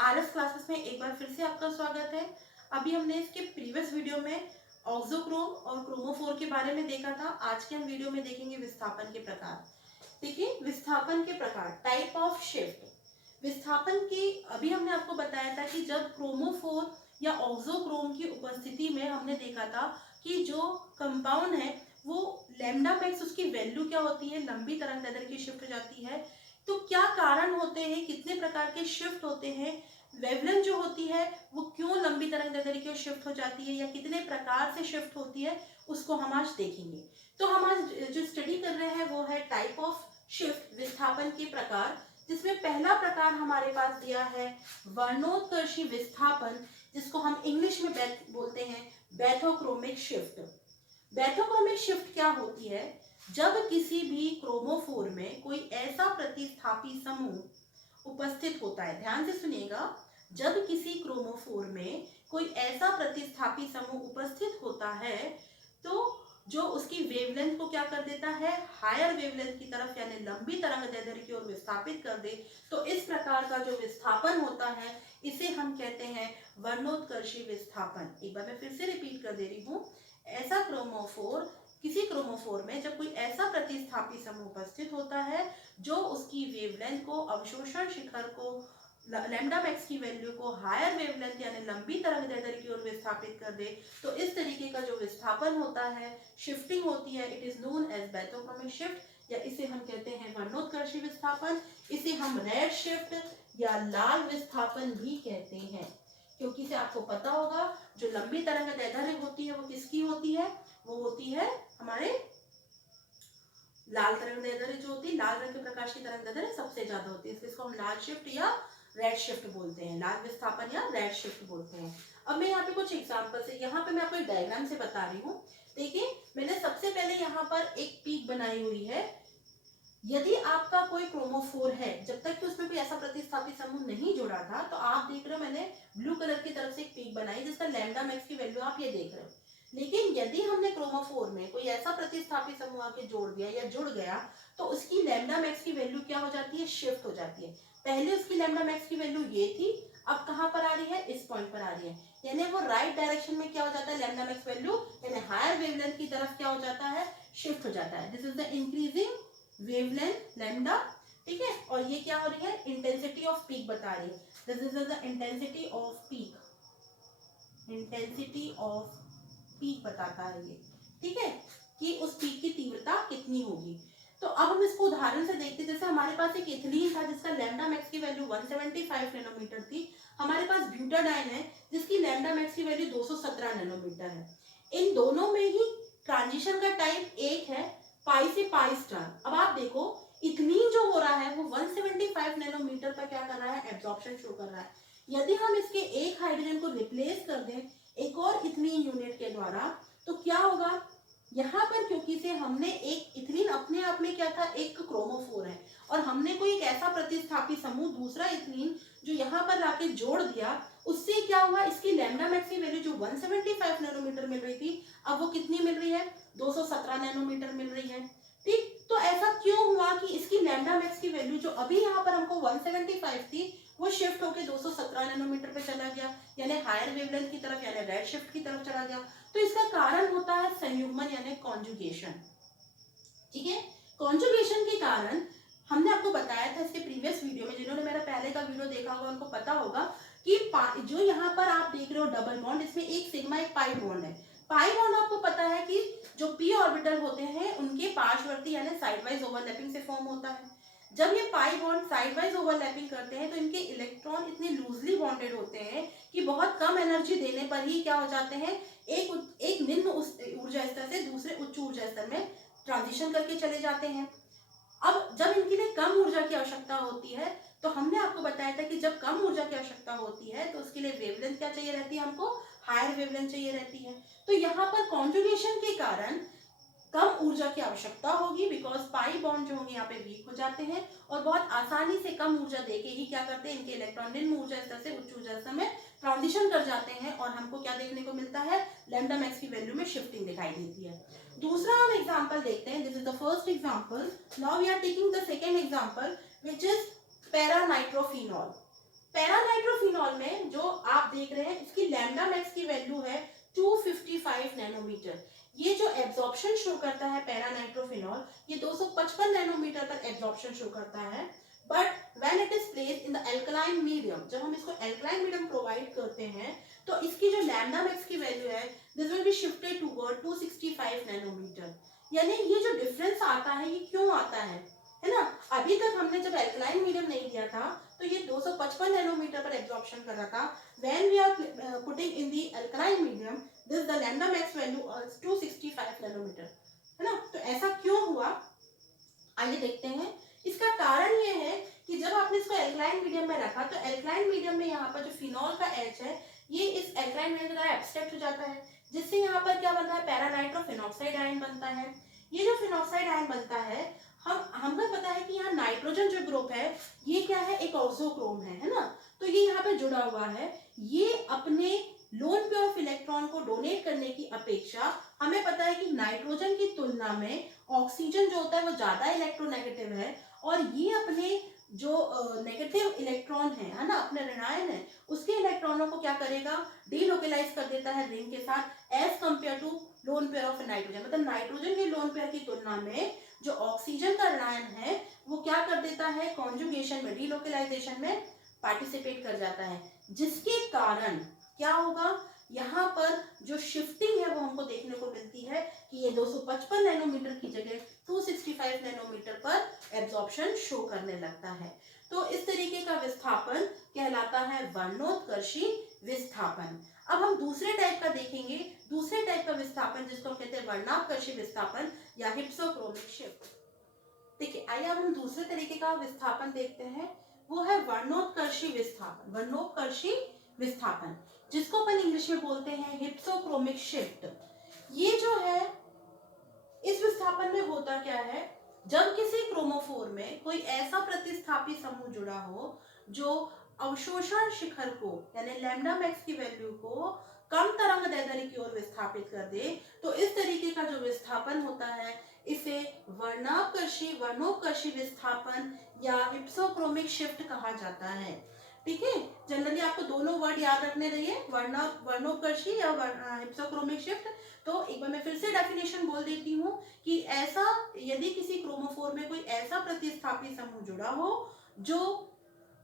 RS classes में एक बार फिर से आपका स्वागत है। अभी हमने इसके प्रीवियस वीडियो में ऑक्सोक्रोम और क्रोमोफोर के बारे में देखा था। आज के हम वीडियो में देखेंगे विस्थापन के प्रकार। देखिए, विस्थापन के प्रकार, टाइप ऑफ शिफ्ट। विस्थापन की अभी हमने आपको बताया था कि जब क्रोमोफोर या ऑक्सोक्रोम की उपस्थिति में हमने देखा था कि जो कंपाउंड है वो लैम्डा मैक्स, उसकी वैल्यू क्या होती है, लंबी तरंगदैर्ध्य की शिफ्ट हो जाती है। तो क्या कारण होते हैं, कितने प्रकार के शिफ्ट होते हैं, वेवलेंथ जो होती है वो क्यों लंबी तरंगदैर्ध्य की ओर शिफ्ट हो जाती है या कितने प्रकार से शिफ्ट होती है, उसको हम आज देखेंगे। तो हम आज जो स्टडी कर रहे हैं वो है टाइप ऑफ शिफ्ट, विस्थापन के प्रकार, जिसमें पहला प्रकार हमारे पास दिया है वर्णोत्कर्षी विस्थापन, जिसको हम इंग्लिश में बोलते हैं बैथोक्रोमिक शिफ्ट। बैथोक्रोमिक शिफ्ट क्या होती है? जब किसी भी क्रोमोफोर में कोई ऐसा प्रतिस्थापी समूह उपस्थित होता है, ध्यान से सुनिएगा, जब किसी क्रोमोफोर में कोई ऐसा प्रतिस्थापी समूह उपस्थित होता है तो जो उसकी वेवलेंथ को क्या कर देता है, हायर वेवलेंथ की तरफ यानी लंबी तरंगदैर्ध्य की ओर विस्थापित कर दे। तो इस प्रकार का जो विस्थापन होता है इसे हम कहते हैं वर्णोत्कर्षी विस्थापन। एक बार मैं फिर से रिपीट कर दे रही हूँ, ऐसा क्रोमोफोर, किसी क्रोमोफोर में जब कोई ऐसा प्रतिस्थापी समूह उपस्थित होता है जो उसकी वेवलेंथ को, अवशोषण शिखर को, लैम्डा मैक्स की वैल्यू को हायर वेवलेंथ यानी लंबी तरंगदैर्ध्य की ओर विस्थापित कर दे, तो इस तरीके का जो विस्थापन होता है, शिफ्टिंग होती है, it is known as bathochromic shift, या इसे हम कहते हैं वर्णोत्कर्षी विस्थापन। इसे हम रेड शिफ्ट या लाल विस्थापन भी कहते हैं, क्योंकि से आपको पता होगा जो लंबी तरंगदैर्ध्य होती है वो किसकी होती है, वो होती है हमारे लाल तरंगदैर्ध्य जो होती है, लाल रंग के प्रकाश की तरंगदैर्ध्य सबसे ज्यादा होती है, इसको हम लाल शिफ्ट या रेड शिफ्ट बोलते हैं, लाल विस्थापन या रेड शिफ्ट बोलते हैं। अब मैं यहाँ पे कुछ एग्जांपल्स है, यहाँ पे मैं आपको एक डायग्राम से बता रही हूँ। देखिए, मैंने सबसे पहले यहाँ पर एक पीक बनाई हुई है। यदि आपका कोई क्रोमोफोर है, जब तक कि उसमें कोई ऐसा प्रतिस्थापी समूह नहीं जुड़ा था, तो आप देख रहे हो मैंने ब्लू कलर की तरफ से एक पीक बनाई जिसका लैम्डा मैक्स की वैल्यू आप ये देख रहे हो। लेकिन यदि हमने क्रोमोफोर में कोई ऐसा प्रतिस्थापी समूह आके जोड़ दिया या जुड़ गया तो उसकी लैम्डा मैक्स की वैल्यू क्या हो जाती है, शिफ्ट हो जाती है। पहले उसकी लैम्डा मैक्स की वैल्यू ये थी, अब कहां पर आ रही है, इस पॉइंट पर आ रही है, यानी वो राइट डायरेक्शन में क्या हो जाता है, लैम्डा मैक्स वैल्यू यानी हायर वेवलेंथ की तरफ क्या हो जाता है, शिफ्ट हो जाता है। This is the increasing wavelength lambda, ठीक है। और ये क्या हो रही है, इंटेंसिटी ऑफ पीक बता रही है। This is the intensity off peak, intensity off peak बताता है ये, ठीक है, कि उस पीक की तीव्रता कितनी होगी। तो अब हम इसको उदाहरण से देखते हैं। जैसे हमारे पास एक इथिलीन था जिसका लैम्डा मैक्स की वैल्यू 175 नैनोमीटर थी। हमारे पास ब्यूटाडाइन है जिसकी लैम्डा मैक्स की वैल्यू 217 नैनोमीटर है। इन दोनों में ही ट्रांजिशन का टाइप एक है, पाई से पाई स्टार। अब आप देखो, इथिलीन जो हो रहा है वो 175 नैनोमीटर पर क्या कर रहा है, एब्जॉर्प्शन शो कर रहा है। यदि हम इसके एक हाइड्रोजन को रिप्लेस कर दें एक और इथिलीन यूनिट के द्वारा, तो क्या होगा, यहाँ पर क्योंकि से हमने एक इथिलीन अपने आप में क्या था, एक क्रोमोफोर है, और हमने कोई एक ऐसा प्रतिस्थापी समूह दूसरा इथिलीन जो यहाँ पर लाके जोड़ दिया, उससे क्या हुआ, इसकी लैम्डा मैक्स की वैल्यू जो 175 नैनोमीटर मिल रही थी अब वो कितनी मिल रही है, 217 नैनोमीटर मिल रही है। ठीक, तो ऐसा क्यों हुआ कि इसकी लैम्डा मैक्स की वैल्यू जो अभी यहाँ पर हमको 175 थी वो शिफ्ट होकर 217 नैनोमीटर पे चला गया, यानी हायर वेवलेंथ की तरफ यानी रेड शिफ्ट की तरफ चला गया। तो इसका कारण होता है संयुग्मन यानी कॉन्जुगेशन, ठीक है। कॉन्जुगेशन के कारण हमने आपको बताया था इसके प्रीवियस वीडियो में, जिन्होंने मेरा पहले का वीडियो देखा होगा उनको पता होगा कि जो यहाँ पर आप देख रहे हो डबल बॉन्ड, इसमें एक सिग्मा एक पाई बॉन्ड है। पाई बॉन्ड आपको पता है कि जो पी ऑर्बिटल होते हैं उनके पार्श्ववर्ती यानी साइडवाइज ओवरलैपिंग से फॉर्म होता है। जब ये पाई बॉन्ड साइडवाइज ओवरलैपिंग करते हैं तो इनके इलेक्ट्रॉन इतने लूजली बॉन्डेड होते हैं कि बहुत कम एनर्जी देने पर ही क्या हो जाते हैं, एक निम्न ऊर्जा स्तर से दूसरे उच्च ऊर्जा स्तर में ट्रांजिशन करके चले जाते हैं। अब जब इनके लिए कम ऊर्जा की आवश्यकता होती है तो हमने आपको बताया था कि जब कम ऊर्जा की आवश्यकता होती है तो उसके लिए वेवलेंथ क्या चाहिए रहती है, हमको हायर वेवलेंथ चाहिए रहती है। तो यहाँ पर कॉन्जुगेशन के कारण कम ऊर्जा की आवश्यकता होगी, बिकॉज पाई बॉन्ड जो होंगे यहाँ पे वीक हो जाते हैं और बहुत आसानी से कम ऊर्जा देके ही क्या करते हैं, इनके इलेक्ट्रॉन निम्न ऊर्जा स्तर से उच्च ऊर्जा स्तर में ट्रांजिशन कर जाते हैं और हमको क्या देखने को मिलता है, लैम्डा मैक्स की वैल्यू में शिफ्टिंग दिखाई देती है। दूसरा हम एग्जांपल देखते हैं, this is the first example. Now we are taking the second example which is paranitrophenol. Paranitrophenol में जो आप देख रहे हैं इसकी लैम्डा मैक्स की वैल्यू है 255 नैनोमीटर। ये जो एब्जॉर्प्शन शो करता है पैरानाइट्रोफिनॉल, ये 255 नैनोमीटर तक एब्जॉर्प्शन शो करता है। But when it is placed in the alkaline medium, जब हम इसको एल्कलाइन मीडियम प्रोवाइड करते हैं तो इसकी जो लैम्डा मैक्स की वैल्यू है this will be shifted toward 265 nanometre. यानी ये जो डिफरेंस आता है ये क्यों आता है ना? अभी तक हमने जब एल्कलाइन मीडियम नहीं दिया था तो ये 255 नैनोमीटर पर एब्जॉर्प्शन कर रहा था। When we are putting in the alkaline medium this the lambda max value is 265 nanometre, है ना? तो ऐसा क्यों हुआ, आइए देखते हैं। इसका कारण ये है कि जब आपने इसको एल्कलाइन मीडियम में रखा तो एल्कलाइन मीडियम में यहाँ पर जो फिनॉल का एच है ये इस एल्कलाइन मीडियम का एब्स्ट्रैक्ट हो जाता है, जिससे यहाँ पर क्या बनता है, पैरानाइट्रोफिनॉक्साइड आयन बनता है। ये जो फिनॉक्साइड आयन बनता है, हमें पता है कि यहाँ नाइट्रोजन जो ग्रुप है ये क्या है, एक ऑक्सोक्रोम है ना? तो ये यहाँ पे जुड़ा हुआ है। ये अपने लोन पेयर ऑफ इलेक्ट्रॉन को डोनेट करने की अपेक्षा, हमें पता है कि नाइट्रोजन की तुलना में ऑक्सीजन जो होता है वो ज्यादा इलेक्ट्रोनेगेटिव है, और ये अपने जो नेगेटिव इलेक्ट्रॉन है ना, अपने ऋणायन है, उसके इलेक्ट्रॉनों को क्या करेगा, डीलोकेलाइज कर देता है रिंग के साथ, as compare to lone pair of nitrogen. मतलब नाइट्रोजन के लोन पेयर की तुलना में जो ऑक्सीजन का ऋणायन है वो क्या कर देता है, कॉन्जुगेशन में, डीलोकेलाइजेशन में पार्टिसिपेट कर जाता है, जिसके कारण क्या होगा, यहाँ पर जो शिफ्टिंग है वो हमको देखने को मिलती है कि ये 255 नैनोमीटर की जगह 265 नैनोमीटर पर एब्जॉर्प्शन शो करने लगता है। तो इस तरीके का विस्थापन कहलाता है वर्णोत्कर्षी विस्थापन। अब हम दूसरे टाइप का देखेंगे, दूसरे टाइप का विस्थापन जिसको हम कहते हैं वर्णापकर्षी विस्थापन या हिप्सोक्रोमिक शिफ्ट। देखिए, आइए अब हम दूसरे तरीके का विस्थापन देखते हैं, वो है वर्णोत्कर्षी विस्थापन। वर्णोत्कर्षी विस्थापन जिसको अपन इंग्लिश में बोलते हैं हिप्सोक्रोमिक शिफ्ट। ये जो है, इस विस्थापन में होता क्या है, जब किसी क्रोमोफोर में कोई ऐसा प्रतिस्थापी समूह जुड़ा हो जो अवशोषण शिखर को यानी लैम्डा मैक्स की वैल्यू को कम तरंग दैर्ध्य की ओर विस्थापित कर दे, तो इस तरीके का जो विस्थापन होता है इसे वर्णोत्कर्षी विस्थापन या हिप्सोक्रोमिक शिफ्ट कहा जाता है। ठीक है, जनरली आपको दोनों वर्ड याद रखने रहिए, वर्णोत्कर्षी या हिप्सोक्रोमिक शिफ्ट। तो एक बार मैं फिर से डेफिनेशन बोल देती हूँ कि ऐसा, यदि किसी क्रोमोफोर में कोई ऐसा प्रतिस्थापी समूह जुड़ा हो जो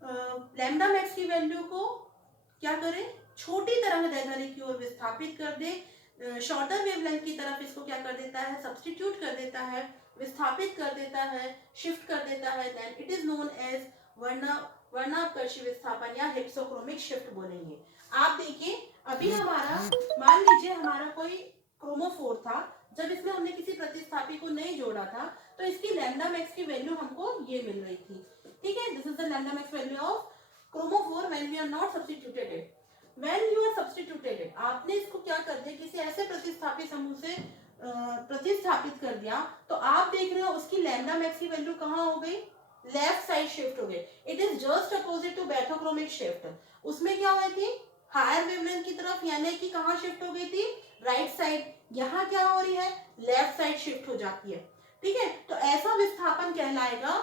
लैम्डा मैक्स की वैल्यू को क्या करे, छोटी तरंग दैर्ध्य की ओर विस्थापित कर दे, शॉर्टर वेवलेंथ की तरफ इसको क्या कर देता है, सब्स्टिट्यूट कर देता है, विस्थापित कर देता है, शिफ्ट कर देता है, then it is known as वर्णापकर्षी विस्थापन या हिप्सोक्रोमिक शिफ्ट बोलेंगे। आप देखिए, अभी हमारा, मान लीजिए हमारा कोई क्रोमोफोर था, जब इसमें हमने किसी प्रतिस्थापी को नहीं जोड़ा था तो इसकी लैम्डा मैक्स की वैल्यू हमको ये मिल रही थी। ठीक है, this is the lambda max value of chromophore when we are not substituted it. When you are substituted it, आपने इसको क्या कर दिया, किसी ऐसे प्रतिस्थापी समूह से प्रतिस्थापित कर दिया, तो आप देख रहे हो उसकी लैम्डा मैक्स की वैल्यू कहाँ हो गई, लेफ्ट साइड शिफ्ट हो गई। It is just opposite to bathochromic shift. उसमें क्या हुई थी, हायर वेवलेंथ की तरफ, यानी कि कहाँ शिफ्ट हो गई थी, राइट साइड। यहाँ क्या हो रही है, लेफ्ट साइड शिफ्ट हो जाती है। ठीक है, तो ऐसा विस्थापन कहलाएगा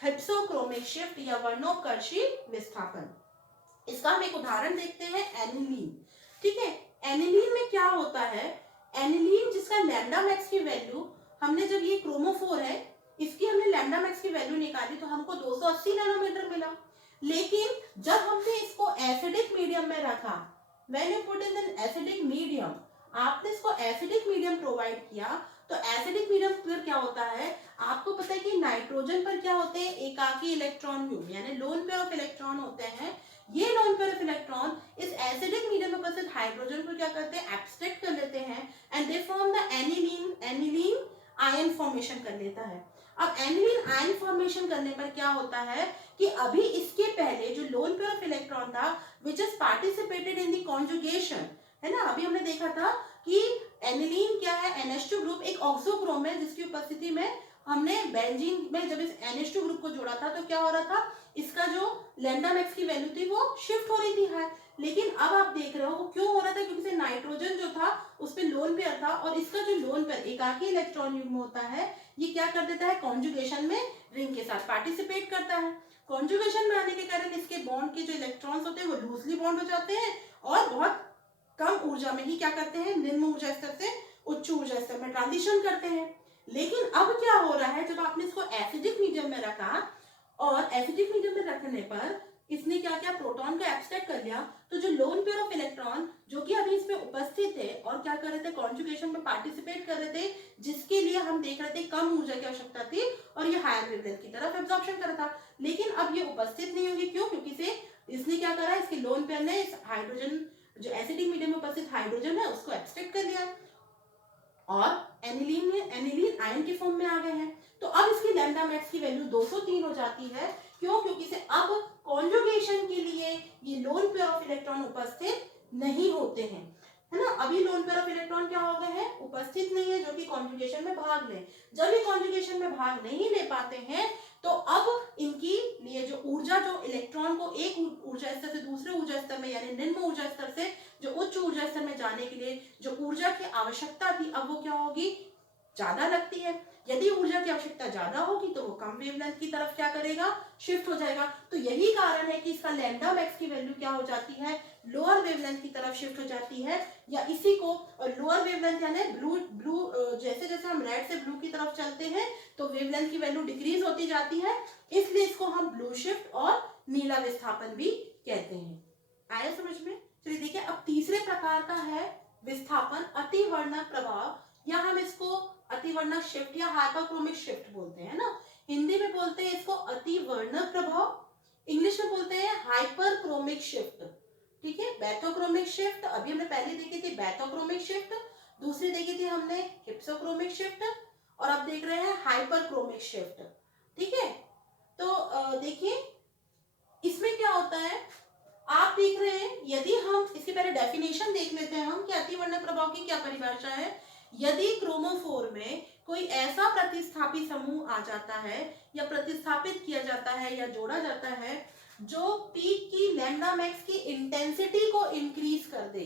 हिप्सोक्रोमिक शिफ्ट या वर्णोत्कर्षी विस्थापन। इसका हम एक उदाहरण देखते हैं, एनिलीन। ठीक है, एनिलीन में क्या होता है, एनिलीन जिसका लैम्डा मैक्स की वैल्यू, हमने जब ये क्रोमोफोर है इसकी हमने लैम्डा मैक्स की वैल्यू निकाली तो हमको 280 नैनोमीटर मिला। लेकिन जब हमने इसको एसिडिक मीडियम में रखा, when you put in an acidic medium, आपने इसको एसिडिक मीडियम प्रोवाइड किया, तो एसिडिक मीडियम पर क्या होता है, आपको पता है कि नाइट्रोजन पर क्या होते हैं, एकाकी इलेक्ट्रॉन व्यूह यानी लोन पेयर ऑफ इलेक्ट्रॉन होते हैं। ये लोन पेयर ऑफ इलेक्ट्रॉन इस एसिडिक मीडियम में उपस्थित हाइड्रोजन को क्या करते हैं, एब्स्ट्रैक्ट कर लेते हैं, and they form the aniline ion formation कर लेता है। अब एनिलीन आयन फॉर्मेशन करने पर क्या होता है कि अभी इसके पहले जो लोन पेयर ऑफ इलेक्ट्रॉन था which is participated in the conjugation, है ना, अभी हमने देखा था कि एनिलीन क्या है, NH2 ग्रुप एक ऑक्सोक्रोम है जिसकी उपस्थिति में हमने बेंजीन में जब इस NH2 ग्रुप को जोड़ा था तो क्या हो रहा था, इसका जो लैम्डा मैक्स की वैल्यू थी वो शिफ्ट हो रही थी हाई। लेकिन अब आप देख रहे हो वो क्यों हो रहा था, क्योंकि से नाइट्रोजन जो था उस पे लोन पेयर था, और इसका जो लोन पेयर एकाकी इलेक्ट्रॉन युग्म होता है ये क्या कर देता है, कॉन्जुगेशन में रिंग के साथ पार्टिसिपेट करता है। कॉन्जुगेशन में आने के कारण इसके बॉन्ड के जो इलेक्ट्रॉन्स होते हैं वो लूजली बॉन्ड हो जाते हैं और बहुत कम ऊर्जा में ही क्या करते हैं, निम्न ऊर्जा स्तर से उच्च ऊर्जा स्तर में ट्रांजिशन करते हैं। लेकिन अब क्या हो रहा है, जब आपने इसको एसिडिक मीडियम में रखा और एसिडिक मीडियम में रखने पर इसने क्या किया, प्रोटॉन को एब्स्ट्रैक्ट कर लिया, तो जो लोन पेयर ऑफ इलेक्ट्रॉन जो कि अभी इसमें उपस्थित थे और क्या कर रहे थे, कॉन्जुगेशन में पार्टिसिपेट कर रहे थे, जिसके लिए हम देख रहे थे कम ऊर्जा की आवश्यकता थी और ये हायर वेवलेंथ की तरफ एब्जॉर्प्शन कर रहा था, लेकिन अब ये उपस्थित नहीं होंगे। क्यों? क्योंकि से इसने क्या करा, इसके लोन पेयर ने इस हाइड्रोजन जो एसिडिक मीडियम में उपस्थित हाइड्रोजन है उसको एब्स्ट्रैक्ट कर लिया और एनिलीन आयन के फॉर्म में आ गए हैं। तो अब इसकी लैम्डा मैक्स की वैल्यू 203 हो जाती है। क्यों? क्योंकि से अब कॉन्जुगेशन के लिए ये लोन पेयर ऑफ इलेक्ट्रॉन उपस्थित नहीं होते हैं, है ना। अभी लोन पेयर ऑफ इलेक्ट्रॉन क्या हो गए हैं, उपस्थित नहीं है, जो कि कॉन्जुगेशन में भाग ले। जब ये कॉन्जुगेशन में भाग नहीं ले पाते हैं तो अब इनकी लिए जो ऊर्जा, जो इलेक्ट्रॉन को एक ऊर्जा स्तर से दूसरे ऊर्जा स्तर में यानी निम्न ऊर्जा स्तर से जो उच्च ऊर्जा स्तर में जाने के लिए जो ऊर्जा की आवश्यकता थी, अब वो क्या होगी, ज्यादा लगती है। यदि ऊर्जा की आवश्यकता ज्यादा होगी तो वो कम वेवलेंथ की तरफ क्या करेगा, शिफ्ट हो जाएगा। तो यही कारण है कि इसका लैम्डा मैक्स की वैल्यू क्या हो जाती है, लोअर वेवलेंथ की तरफ शिफ्ट हो जाती है। या इसी को लोअर वेवलेंथ यानी ब्लू जैसे जैसे हम रेड से ब्लू की तरफ चलते हैं तो वेवलेंथ की वैल्यू डिक्रीज होती जाती है, इसलिए इसको हम ब्लू शिफ्ट और नीला विस्थापन भी कहते हैं। आया समझ में? चलिए देखिए, अब तीसरे प्रकार का है विस्थापन अतिवर्णक प्रभाव, या हम इसको अतिवर्णक शिफ्ट या हाइपरक्रोमिक शिफ्ट बोलते हैं ना। हिंदी में बोलते हैं इसको अतिवर्णक प्रभाव, इंग्लिश में बोलते हैं हाइपरक्रोमिक शिफ्ट। ठीक है, बैथोक्रोमिक शिफ्ट अभी हमने पहले देखी थी, बैथोक्रोमिक शिफ्ट, दूसरी देखी थी हमने हिप्सोक्रोमिक शिफ्ट, और अब देख रहे हैं हाइपरक्रोमिक शिफ्ट। ठीक है, तो देखिए इसमें क्या होता है, आप देख रहे हैं, यदि हम इसके पहले डेफिनेशन देख लेते हैं हम कि अतिवर्णक प्रभाव की क्या परिभाषा है। यदि क्रोमोफोर में कोई ऐसा प्रतिस्थापी समूह आ जाता है या प्रतिस्थापित किया जाता है या जोड़ा जाता है जो पीक की लैम्डा मैक्स की इंटेंसिटी को इंक्रीज कर दे,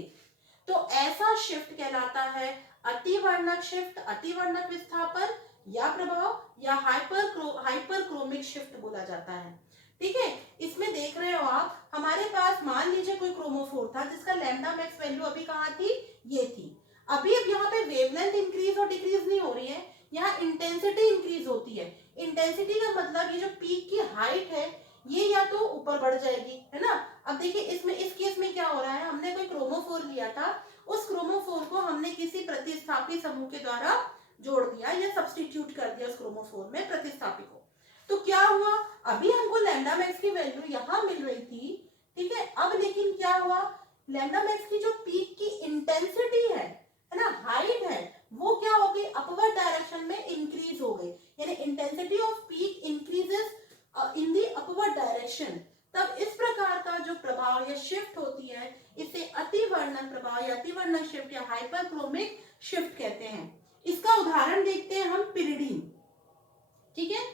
तो ऐसा शिफ्ट कहलाता है अतिवर्णक शिफ्ट, अतिवर्णक विस्थापन या प्रभाव, या हाइपरक्रोमिक शिफ्ट बोला जाता है। ठीक है, इसमें देख रहे हो आप, हमारे पास मान लीजिए कोई क्रोमोफोर था जिसका लैम्डा मैक्स वैल्यू अभी कहाँ थी, ये थी। अभी अब यहाँ पे वेवलेंथ इंक्रीज और डिक्रीज नहीं हो रही है, यहाँ इंटेंसिटी इंक्रीज होती है। इंटेंसिटी का मतलब ये जो पीक की हाइट है ये या तो ऊपर बढ़ जाएगी, है ना। अब देखिए इसमें इस केस में क्या हो रहा है, हमने कोई क्रोमोफोर लिया था, उस क्रोमोफोर को हमने किसी प्रतिस्थापी समूह के द्वारा जोड़ दिया या सब्स्टिट्यूट कर दिया उस क्रोमोफोर में प्रतिस्थापी को। तो क्या हुआ, अभी हमको लैम्डा मैक्स की वैल्यू यहाँ मिल रही थी, ठीक है। अब लेकिन क्या हुआ, लैम्डा मैक्स की जो पीक की इंटेंसिटी है ना, हाइट है, वो क्या हो गई, अपवर्ड डायरेक्शन में इंक्रीज हो गई, यानी intensity off peak increases in the upward direction. तब इस प्रकार का जो प्रभाव या शिफ्ट होती है इसे अतिवर्णक प्रभाव या अतिवर्णक शिफ्ट या हाइपरक्रोमिक शिफ्ट कहते हैं। इसका उदाहरण देखते हैं हम, पिरिडीन। ठीक है,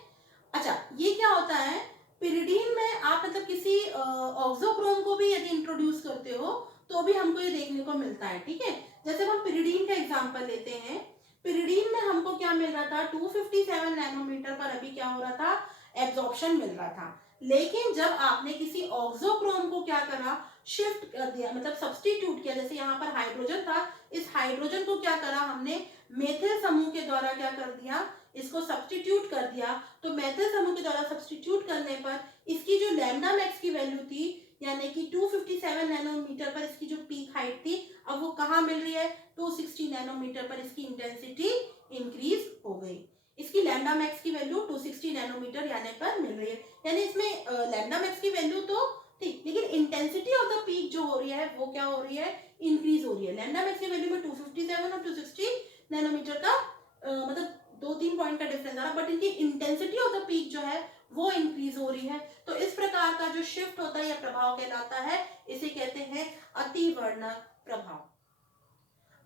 अच्छा ये क्या होता है, पिरिडीन में आप मतलब किसी ऑक्सोक्रोम को भी यदि इंट्रोड्यूस करते हो तो भी हमको ये देखने को मिलता है। ठीक है, जैसे हम पिरिडीन का एग्जांपल लेते हैं, पिरिडीन में हमको क्या मिल रहा था, 257 नैनोमीटर पर अभी क्या हो रहा था, एब्जॉर्प्शन मिल रहा था। लेकिन जब आपने किसी ऑक्सोक्रोम को क्या करा, शिफ्ट कर दिया, मतलब सब्स्टिट्यूट किया, जैसे यहाँ पर हाइड्रोजन था, इस हाइड्रोजन को क्या करा हमने, मेथिल समूह के द्वारा क्या कर दिया, इसको सब्स्टिट्यूट कर दिया। तो मेथिल समूह के द्वारा सब्स्टिट्यूट करने पर इसकी जो लैम्डा मैक्स की वैल्यू थी यानी कि 257 नैनोमीटर पर इसकी जो पीक हाइट थी, अब वो कहाँ मिल रही है, 260 नैनोमीटर पर इसकी इंटेंसिटी इंक्रीज हो गई। इसकी लैम्डा मैक्स की वैल्यू 260 नैनोमीटर यानी पर मिल रही है, यानी इसमें लैम्डा मैक्स की वैल्यू तो ठीक, लेकिन इंटेंसिटी ऑफ द पीक जो हो रही है वो क्या हो रही है, इंक्रीज हो रही है। लैम्डा मैक्स की वैल्यू में 257 और 260 नैनोमीटर का मतलब 2-3 पॉइंट का डिफरेंस आ रहा, बट इनकी इंटेंसिटी ऑफ द पीक जो है वो इंक्रीज हो रही है। तो इस प्रकार का जो शिफ्ट होता है या प्रभाव कहलाता है, इसे कहते हैं अतिवर्णक प्रभाव।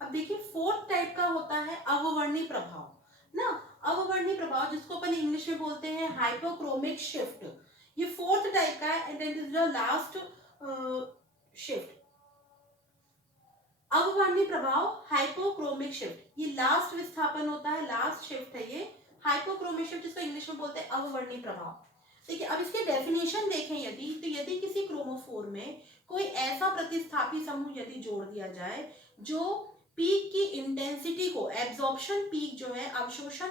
अब देखिए फोर्थ टाइप का होता है अववर्णी प्रभाव ना। अववर्णी प्रभाव जिसको अपन इंग्लिश में बोलते हैं हाइपोक्रोमिक शिफ्ट, ये फोर्थ टाइप का है and it is the last shift. अववर्णी प्रभाव हाइपोक्रोमिक शिफ्ट, ये लास्ट विस्थापन होता है, लास्ट शिफ्ट है ये हाइपोक्रोमिक शिफ्ट, जिसको इंग्लिश में बोलते हैं अववर्णी प्रभाव। देखिए अब इसके डेफिनेशन देखें यदि, तो यदि किसी क्रोमोफोर में कोई ऐसा प्रतिस्थापी समूह यदि जोड़ दिया जाए जो पीक की इंटेंसिटी को, एब्जॉर्प्शन पीक जो है, अवशोषण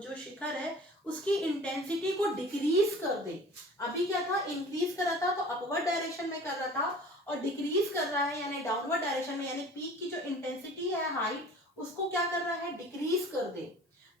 जो शिखर है उसकी इंटेंसिटी को डिक्रीज कर दे। अभी क्या था, इंक्रीज कर रहा था तो अपवर्ड डायरेक्शन में कर रहा था, और डिक्रीज कर रहा है यानी डाउनवर्ड डायरेक्शन में, यानी पीक की जो इंटेंसिटी है, हाइट, उसको क्या कर रहा है, डिक्रीज कर दे।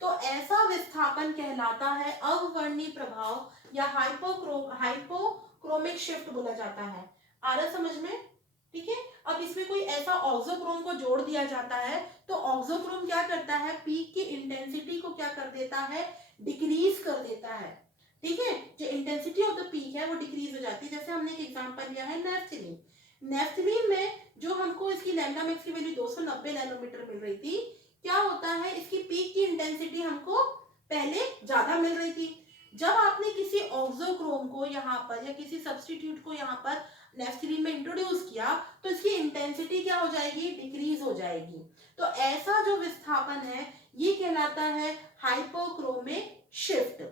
तो ऐसा विस्थापन कहलाता है अववर्णी प्रभाव या हाइपोक्रोमिक शिफ्ट बोला जाता है। आ रहा समझ में? ठीक है। अब इसमें कोई ऐसा ऑक्सोक्रोम को जोड़ दिया जाता है तो ऑक्सोक्रोम क्या करता है, पीक की इंटेंसिटी को क्या कर देता है, डिक्रीज कर देता है। ठीक है, जो इंटेंसिटी ऑफ द पीक है वो डिक्रीज हो जाती है। जैसे हमने एक एग्जांपल लिया है नेफ्थलीन, नेफ्थलीन में जो हमको इसकी लैम्डा मैक्स की वैल्यू 290 नैनोमीटर मिल रही थी, क्या होता है, इसकी पीक की इंटेंसिटी हमको पहले ज्यादा मिल रही थी। जब आपने किसी ऑक्सोक्रोम को यहाँ पर या किसी सब्स्टिट्यूट को यहाँ पर नेफ्थलीन में इंट्रोड्यूस किया तो इसकी इंटेंसिटी क्या हो जाएगी, डिक्रीज हो जाएगी। तो ऐसा जो विस्थापन है ये कहलाता है हाइपोक्रोमिक शिफ्ट।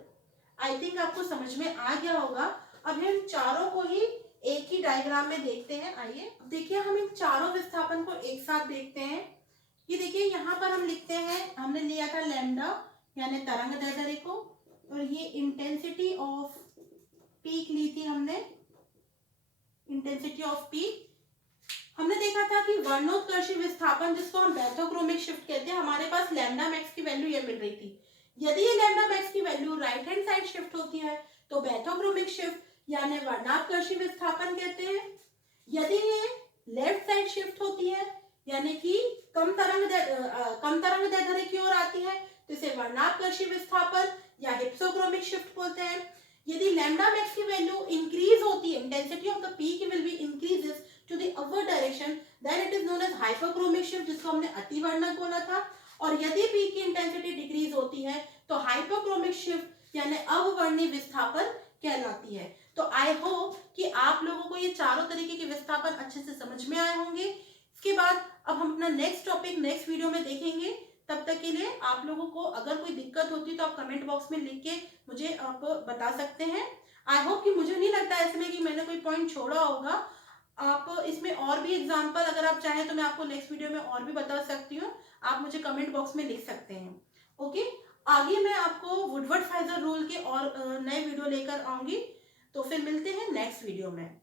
आई थिंक आपको समझ में आ गया होगा। अब हम चारों को ही एक ही डायग्राम में देखते हैं। आइए देखिए, हम इन चारों विस्थापन को एक साथ देखते हैं। ये देखिए यहाँ पर हम लिखते हैं, हमने लिया था लैम्डा यानी तरंग दैर्ध्य को, और ये इंटेंसिटी ऑफ पीक ली थी हमने, इंटेंसिटी ऑफ पीक। हमने देखा था कि वर्णोत्कर्षी विस्थापन जिसको हम बैथोक्रोमिक शिफ्ट कहते हैं, हमारे पास लैम्डा मैक्स की वैल्यू ये मिल रही थी। यदि ये लैम्डा मैक्स की value right hand side shift होती है तो बैथोक्रोमिक शिफ्ट यानी वर्णात्कर्षी विस्थापन कहते हैं। यदि ये लेफ्ट साइड शिफ्ट होती है यानी कि कम तरंग दैर्ध्य की ओर आती है तो इसे वर्णात्कर्षी विस्थापन या हिप्सोक्रोमिक शिफ्ट बोलते हैं। यदि लैम्डा मैक्स की वैल्यू इंक्रीज होती है, intensity of the peak will be increases to the upward direction, then it is known as hypochromic shift, जिसको हमने अतिवर्णक बोला था। और यदि पीक की इंटेंसिटी डिक्रीज होती है तो हाइपोक्रोमिक शिफ्ट यानी अववर्णी विस्थापन कहलाती है। तो आई होप कि आप लोगों को ये चारों तरीके के विस्थापन अच्छे से समझ में आए होंगे। इसके बाद अब हम अपना नेक्स्ट टॉपिक नेक्स्ट वीडियो में देखेंगे। तब तक के लिए आप लोगों को अगर कोई दिक्कत होती तो आप कमेंट बॉक्स में लिख के मुझे आप बता सकते हैं। आई होप कि मुझे नहीं लगता इसमें कि मैंने कोई पॉइंट छोड़ा होगा। आप इसमें और भी एग्जाम्पल अगर आप चाहें तो मैं आपको नेक्स्ट वीडियो में और भी बता सकती हूँ, आप मुझे कमेंट बॉक्स में लिख सकते हैं। ओके, आगे मैं आपको वुडवर्ड-फाइजर रूल के और नए वीडियो लेकर आऊंगी। तो फिर मिलते हैं नेक्स्ट वीडियो में।